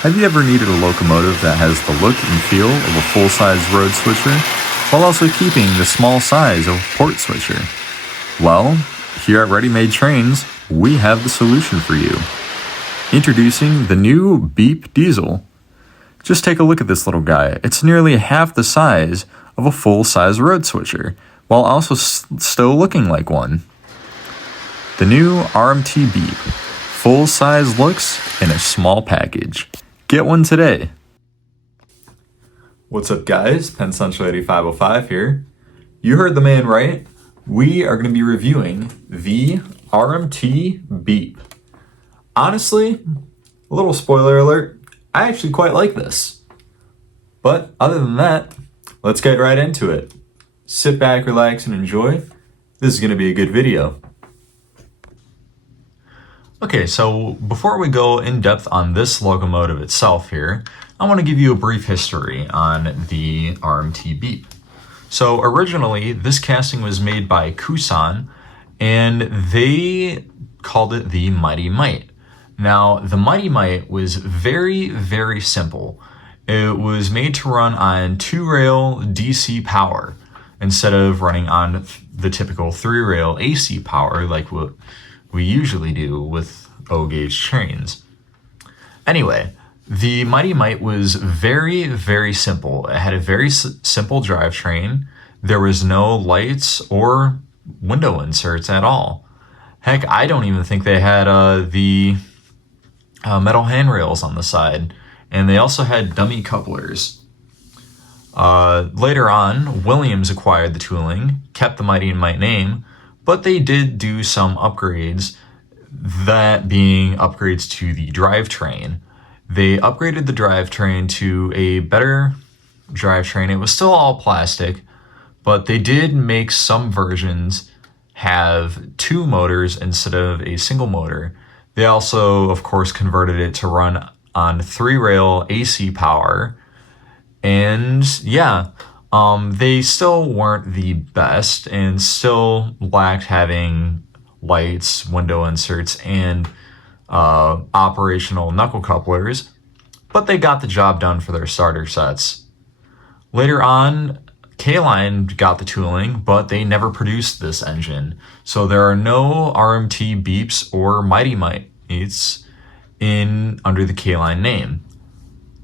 Have you ever needed a locomotive that has the look and feel of a full-size road switcher, while also keeping the small size of a port switcher? Well, here at Ready Made Trains, we have the solution for you. Introducing the new Beep Diesel. Just take a look at this little guy. It's nearly half the size of a full-size road switcher, while also still looking like one. The new RMT Beep. Full-size looks in a small package. Get one today. What's up, guys? Penn Central 8505 here. You heard the man right. We are going to be reviewing the RMT Beep. Honestly, a little spoiler alert, I actually quite like this. But other than that, let's get right into it. Sit back, relax, and enjoy. This is going to be a good video. Okay, so before we go in depth on this locomotive itself here, I want to give you a brief history on the RMT Beep. So originally, this casting was made by Kusan, and they called it the Mighty Mite. Now, the Mighty Mite was very, very simple. It was made to run on 2-rail DC power instead of running on the typical 3-rail AC power like what we usually do with O-gauge trains. Anyway, the Mighty Mite was very, very simple. It had a very simple drivetrain. There was no lights or window inserts at all. Heck, I don't even think they had the metal handrails on the side. And they also had dummy couplers. Later on, Williams acquired the tooling, kept the Mighty Mite name, but they did do some upgrades, that being upgrades to the drivetrain. They upgraded the drivetrain to a better drivetrain. It was still all plastic, but they did make some versions have 2 motors instead of a single motor. They also, of course, converted it to run on 3-rail AC power. And yeah, they still weren't the best and still lacked having lights, window inserts, and operational knuckle couplers, but they got the job done for their starter sets. Later on, K-Line got the tooling, but they never produced this engine, so there are no RMT Beeps or Mighty Mites under the K-Line name.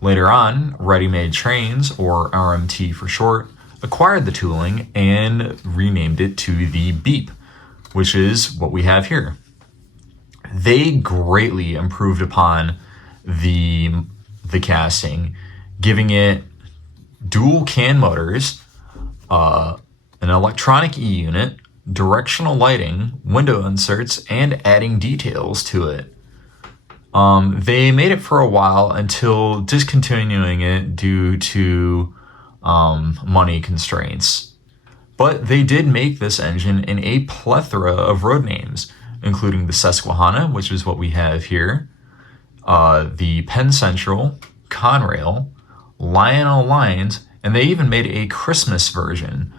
Later on, Ready Made Trains, or RMT for short, acquired the tooling and renamed it to the Beep, which is what we have here. They greatly improved upon the casting, giving it dual CAN motors, an electronic E-unit, directional lighting, window inserts, and adding details to it. They made it for a while until discontinuing it due to money constraints. But they did make this engine in a plethora of road names, including the Susquehanna, which is what we have here, the Penn Central, Conrail, Lionel Lines, and they even made a Christmas version.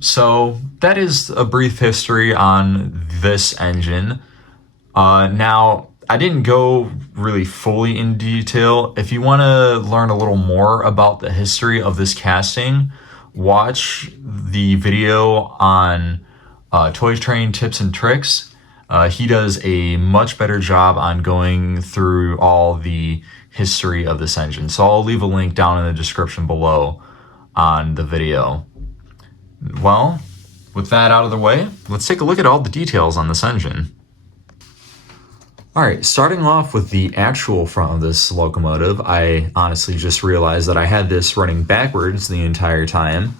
So that is a brief history on this engine. Now, I didn't go really fully in detail. If you want to learn a little more about the history of this casting, watch the video on Toy Train Tips and Tricks. He does a much better job on going through all the history of this engine. So I'll leave a link down in the description below on the video. Well, with that out of the way, let's take a look at all the details on this engine. Alright, starting off with the actual front of this locomotive, I honestly just realized that I had this running backwards the entire time.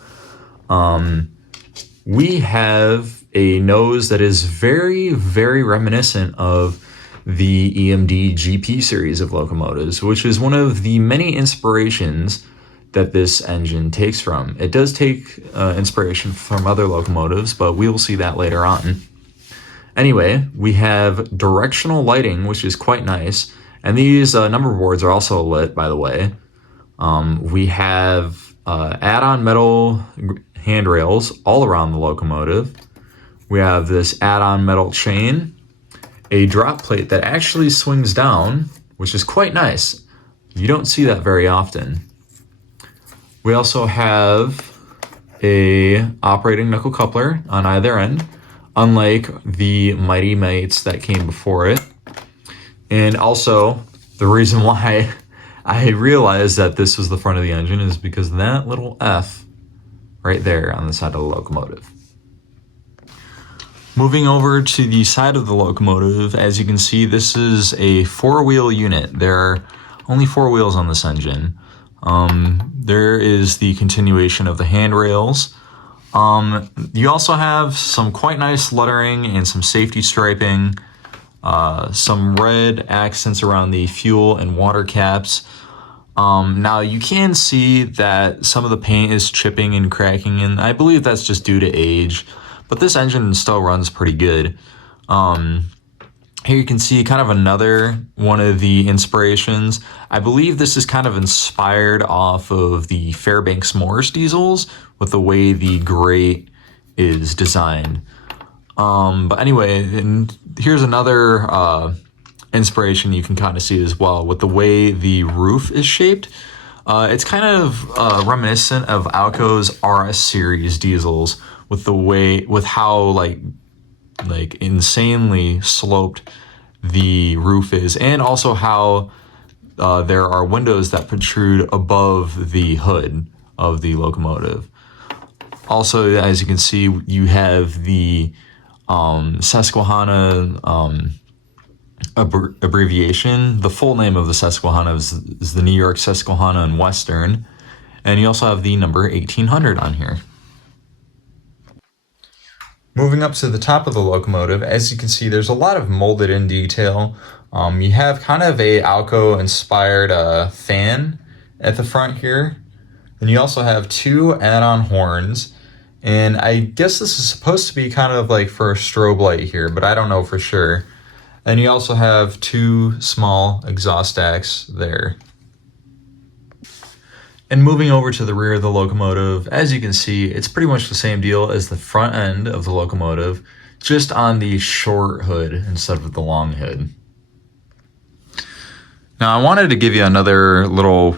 We have a nose that is very, very reminiscent of the EMD GP series of locomotives, which is one of the many inspirations that this engine takes from. It does take inspiration from other locomotives, but we will see that later on. Anyway, we have directional lighting, which is quite nice. And these number boards are also lit, by the way. We have add-on metal handrails all around the locomotive. We have this add-on metal chain, a drop plate that actually swings down which is quite nice. You don't see that very often. We also have a operating knuckle coupler on either end, unlike the Mighty Mites that came before it. And also, the reason why I realized that this was the front of the engine is because that little F right there on the side of the locomotive. Moving over to the side of the locomotive, as you can see, this is a 4-wheel unit. There are only 4 wheels on this engine. There is the continuation of the handrails. You also have some quite nice lettering and some safety striping, some red accents around the fuel and water caps. Now you can see that some of the paint is chipping and cracking, and I believe that's just due to age, but this engine still runs pretty good. Here you can see kind of another one of the inspirations. I believe this is kind of inspired off of the Fairbanks Morse diesels with the way the grate is designed. But anyway, and here's another inspiration you can kind of see as well with the way the roof is shaped. It's kind of reminiscent of Alco's RS series diesels with how like insanely sloped the roof is, and also how there are windows that protrude above the hood of the locomotive. Also, as you can see, you have the Susquehanna abbreviation. The full name of the Susquehanna is the New York Susquehanna and Western, and you also have the number 1800 on here. Moving up to the top of the locomotive, as you can see, there's a lot of molded in detail. You have kind of a Alco inspired fan at the front here. And you also have 2 add-on horns. And I guess this is supposed to be kind of like for a strobe light here, but I don't know for sure. And you also have 2 small exhaust stacks there. And moving over to the rear of the locomotive, as you can see, it's pretty much the same deal as the front end of the locomotive, just on the short hood instead of the long hood. Now, I wanted to give you another little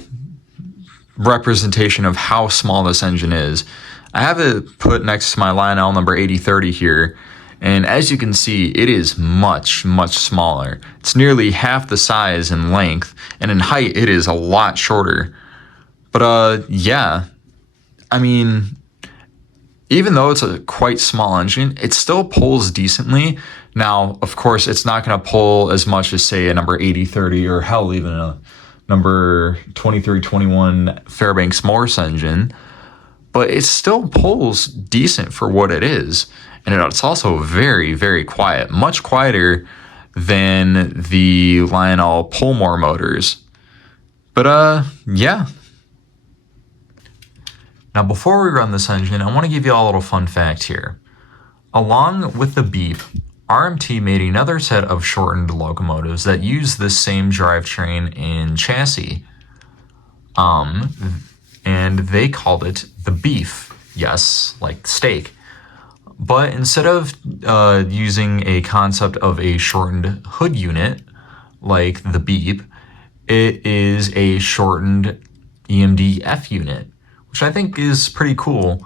representation of how small this engine is. I have it put next to my Lionel number 8030 here, and as you can see, it is much, much smaller. It's nearly half the size in length, and in height, it is a lot shorter. But yeah, I mean, even though it's a quite small engine, it still pulls decently. Now, of course, it's not going to pull as much as, say, a number 8030 or hell, even a number 2321 Fairbanks Morse engine. But it still pulls decent for what it is. And it's also very, very quiet, much quieter than the Lionel Pullmore motors. But yeah. Now, before we run this engine, I want to give you all a little fun fact here. Along with the Beep, RMT made another set of shortened locomotives that use this same drivetrain and chassis. And they called it the Beef. Yes, like steak. But instead of using a concept of a shortened hood unit like the Beep, it is a shortened EMD F unit, which I think is pretty cool.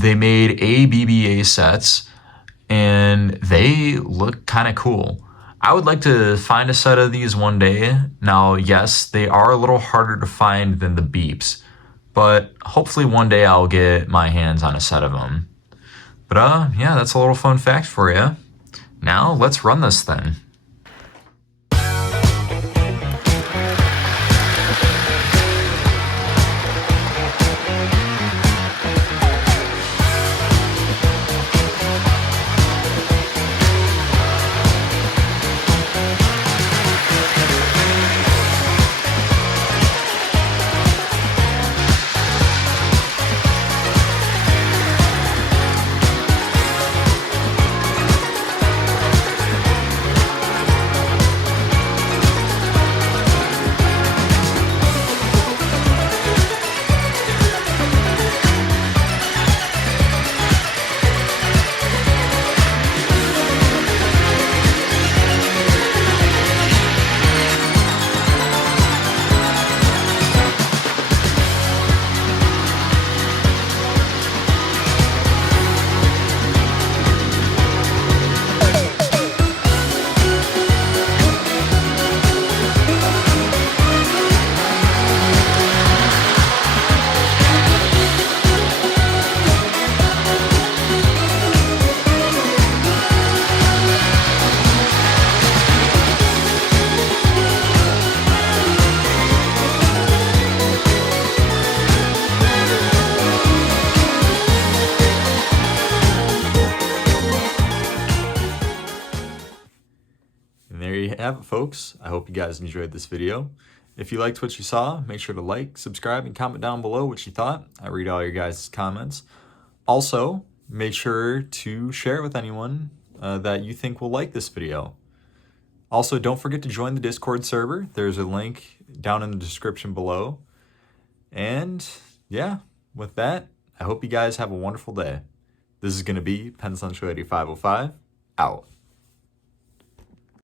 They made ABBA sets, and they look kind of cool. I would like to find a set of these one day. Now, yes, they are a little harder to find than the Beeps, but hopefully one day I'll get my hands on a set of them. But yeah, that's a little fun fact for you. Now, let's run this thing. have it, folks. I hope you guys enjoyed this video. If you liked what you saw, make sure to like, subscribe, and comment down below what you thought. I read all your guys' comments. Also, make sure to share it with anyone that you think will like this video. Also, don't forget to join the Discord server. There's a link down in the description below. And yeah, with that, I hope you guys have a wonderful day. This is going to be Penitentiary 505, out.